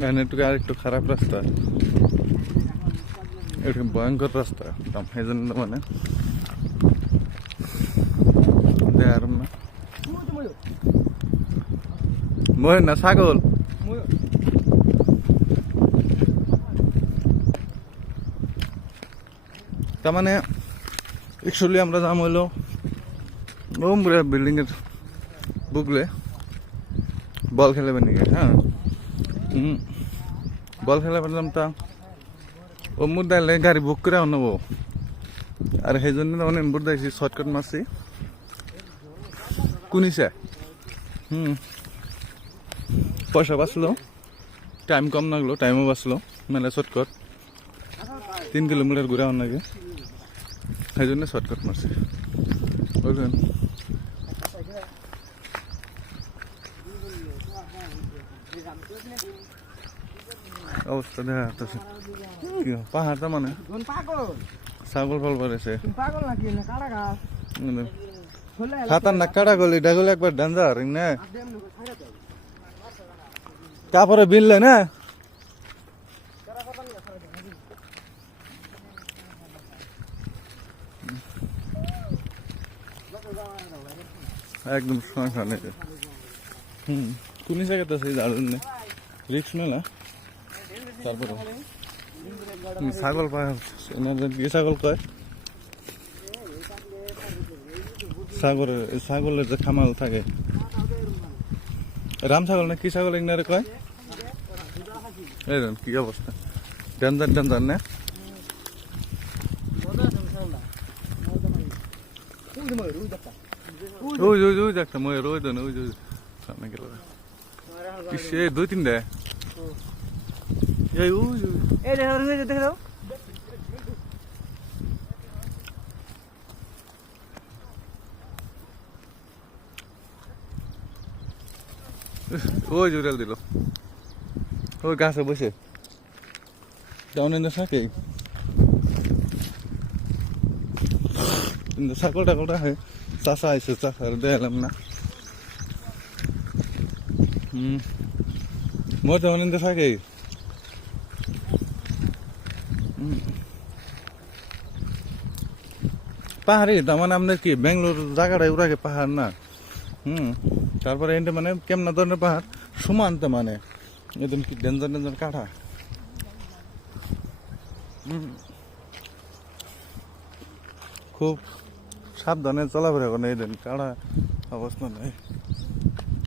এখানে একটু আর একটু খারাপ রাস্তা, একটু ভয়ঙ্কর রাস্তা একদম, এই জন্য মানে দেখার না। ময়ূর না ছাগল। তার মানে অ্যাকচুয়ালি আমরা যাম হইলো বিল্ডিং এর বুকলে বল খেলাবেন নাকি। হ্যাঁ, বল খেলাবার যাম তা ও মুদাইলে গাড়ি বুক করে নেবো, আর সেই জন্য অনেক বুদাইছি, শর্টকাট মারছি কুনিছে। পয়সা বাঁচলো, টাইম কম লাগলো, টাইমও বাঁচলো, মেলা শর্টকাট 3 কিলোমিটার ঘুরে আমার নাকি, সেই জন্য শর্টকাট মারছি বুঝলেন। অবস্থা দেখা যাচ্ছে পাহাড়টা মানে ছাগল ফল পড়েছে। খাতার না কাটা গলি ডাগলে একবার ডেঞ্জার না, কাপড়ে বিললে না একদম সংসার নেই। কোন জায়গাতে আছে দারুণ রিক্স না। তারপরে ছাগল পায়, কি ছাগল কয়, ছাগলের যে খামাল থাকে, রাম ছাগল না কি ছাগল এগুলো কয়। এই কি অবস্থা, ডেঞ্জার ডেঞ্জার না। ওই ওই ওই একটা ময়ূর, ওই দেন ওই সামনে গেল কিসে 2-3টা এই ওই এই দেখো দাও। ওই জুড়েল দিল, ওই গাছে বসে ডাউনে থাকে কিন্তু ছাগল টাগলটা হয়। চাষা আইসে, চাষার দেখালাম না। মজা অনেক থাকে। পাহাড়ি তার মানে আপনার কি বেঙ্গলোর জায়গাটাই ওরাকে পাহাড় না। তারপরে এটা মানে কেমন ধরনের পাহাড়, সমান তো মানে একদম কি ডেঞ্জার ডেঞ্জার কাঠা। খুব সাবধানে চলাফেরা করে, এই কাড়া অবস্থা নেই।